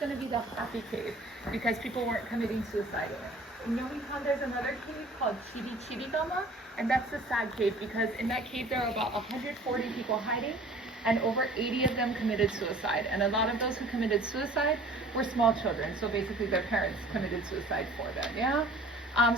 going to be the happy cave because people weren't committing suicide in it. In Yomitan, there's another cave called Chirigama, and that's the sad cave because in that cave there are about 140 people hiding, and over 80 of them committed suicide. And a lot of those who committed suicide were small children, so basically their parents committed suicide for them. Yeah.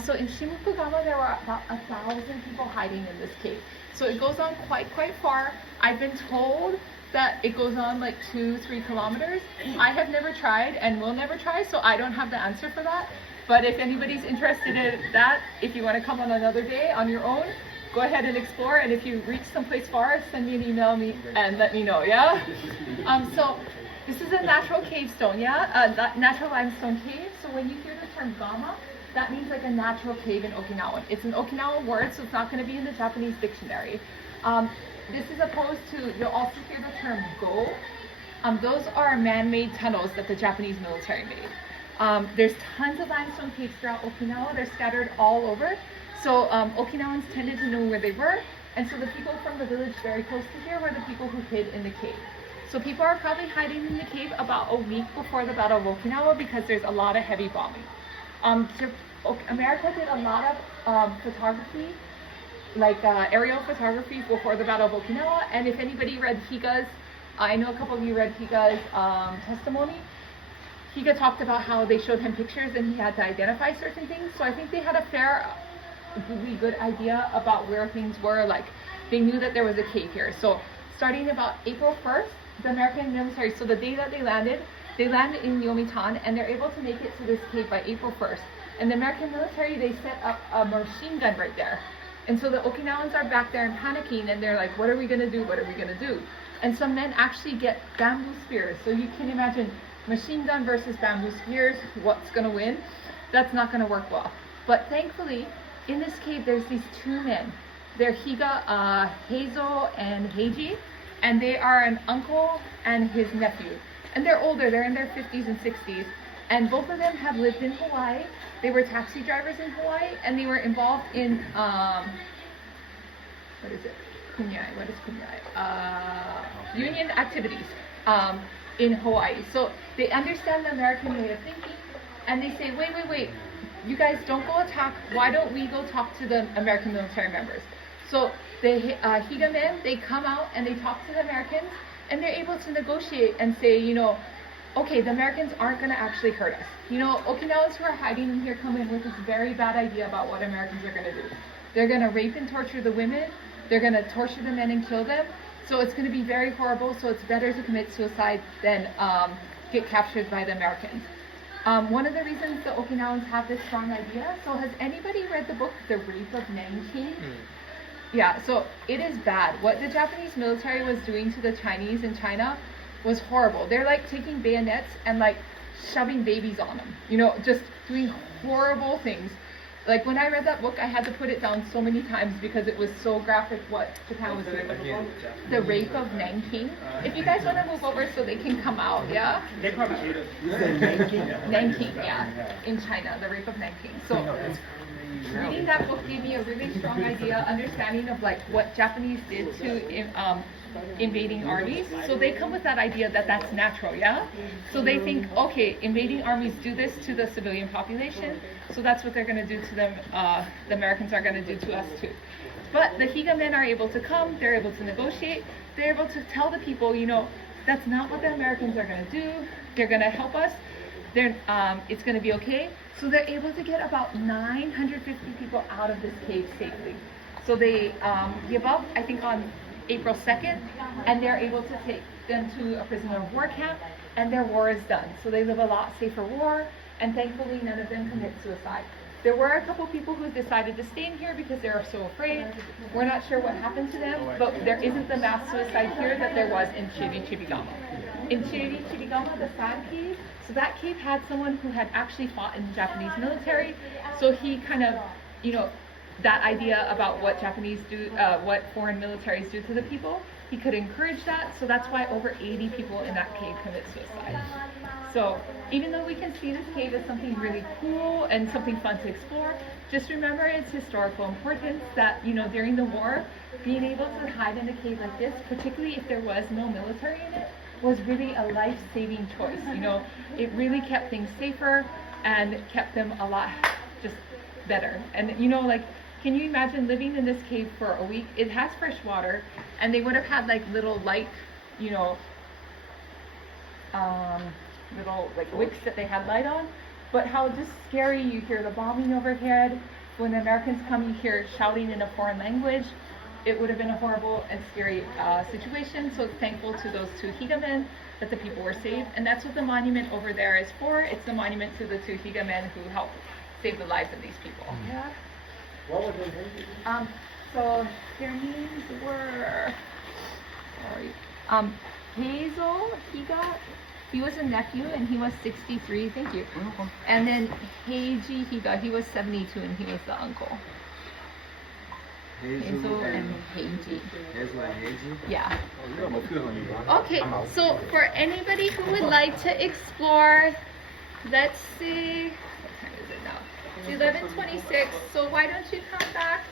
So in Shimokugama, there were about 1,000 people hiding in this cave. So it goes on quite far. I've been told that it goes on like 2-3 kilometers. I have never tried and will never try, so I don't have the answer for that. But if anybody's interested in that, if you want to come on another day on your own, go ahead and explore. And if you reach someplace far, send me an email and let me know, yeah? So this is a natural cave stone, yeah? Natural limestone cave. So when you hear the term gama, that means like a natural cave in Okinawan. It's an Okinawan word, so it's not going to be in the Japanese dictionary. This is opposed to, you'll also hear the term go. Those are man-made tunnels that the Japanese military made. There's tons of limestone caves throughout Okinawa. They're scattered all over. So Okinawans tended to know where they were. And so the people from the village very close to here were the people who hid in the cave. So people are probably hiding in the cave about a week before the Battle of Okinawa because there's a lot of heavy bombing. America did a lot of photography, like aerial photography before the Battle of Okinawa. And if anybody read Higa's, I know a couple of you read Higa's testimony. Higa talked about how they showed him pictures and he had to identify certain things. So I think they had a really good idea about where things were. Like they knew that there was a cave here. So starting about April 1st, the American military, so the day that they landed in Yomitan and they're able to make it to this cave by April 1st. And the American military, they set up a machine gun right there. And so the Okinawans are back there and panicking and they're like, what are we gonna do? What are we gonna do? And some men actually get bamboo spears. So you can imagine machine gun versus bamboo spears, what's gonna win? That's not gonna work well. But thankfully, in this cave, there's these two men. They're Higa, Heizo and Heiji, and they are an uncle and his nephew. And they're older, they're in their 50s and 60s. And both of them have lived in Hawaii. They were taxi drivers in Hawaii, and they were involved in, what is it? Kunyai, what is kunyai? Union activities in Hawaii. So they understand the American way of thinking, and they say, wait, you guys don't go attack. Why don't we go talk to the American military members? So the Higa men, they come out and they talk to the Americans, and they're able to negotiate and say, you know, okay, the Americans aren't going to actually hurt us. You know, Okinawans who are hiding in here come in with this very bad idea about what Americans are going to do. They're going to rape and torture the women. They're going to torture the men and kill them. So it's going to be very horrible. So it's better to commit suicide than get captured by the Americans. One of the reasons the Okinawans have this strong idea, so has anybody read the book, The Rape of Nanking? Yeah, so it is bad. What the Japanese military was doing to the Chinese in China was horrible. They're like taking bayonets and like shoving babies on them, you know, just doing horrible things. Like when I read that book, I had to put it down so many times because it was so graphic what Japan was doing. The Rape of Nanking. If you guys want to move over so they can come out, yeah? They probably Nanking, yeah, in China, the Rape of Nanking. So reading that book gave me a really strong idea, understanding of like what Japanese did to invading armies. So they come with that idea that that's natural, yeah? So they think, okay, invading armies do this to the civilian population, so that's what they're going to do to them, the Americans are going to do to us too. But the Higa men are able to come, they're able to negotiate, they're able to tell the people, you know, that's not what the Americans are going to do, they're going to help us, it's going to be okay. So they're able to get about 950 people out of this cave safely. So they give up, I think on April 2nd, and they're able to take them to a prisoner of war camp, and their war is done. So they live a lot safer war, and thankfully none of them commit suicide. There were a couple people who decided to stay in here because they were so afraid. We're not sure what happened to them, but there isn't the mass suicide here that there was in Chirigama. In Chirigama, the sad cave, so that cave had someone who had actually fought in the Japanese military, so he kind of, you know, that idea about what Japanese do, what foreign militaries do to the people, he could encourage that, so that's why over 80 people in that cave commit suicide. So even though we can see this cave as something really cool and something fun to explore, just remember its historical importance that, you know, during the war, being able to hide in a cave like this, particularly if there was no military in it, was really a life-saving choice. You know, it really kept things safer and kept them a lot just better. And you know, like, can you imagine living in this cave for a week? It has fresh water, and they would have had like little light, you know, little like wicks that they had light on. But how just scary, you hear the bombing overhead. When the Americans come, you hear shouting in a foreign language. It would have been a horrible and scary situation. So thankful to those two Higa men that the people were saved. And that's what the monument over there is for. It's the monument to the two Higa men who helped save the lives of these people. Yeah. What was their name? So their names were, Hazel Higa. He was a nephew and he was 63. Thank you. And then Heiji Higa. He was 72 and he was the uncle. Hazel and Heiji. Hazel and Heiji? Yeah. Oh, okay, so for anybody who would like to explore, let's see, what time is it now? It's 11:26, so why don't you come back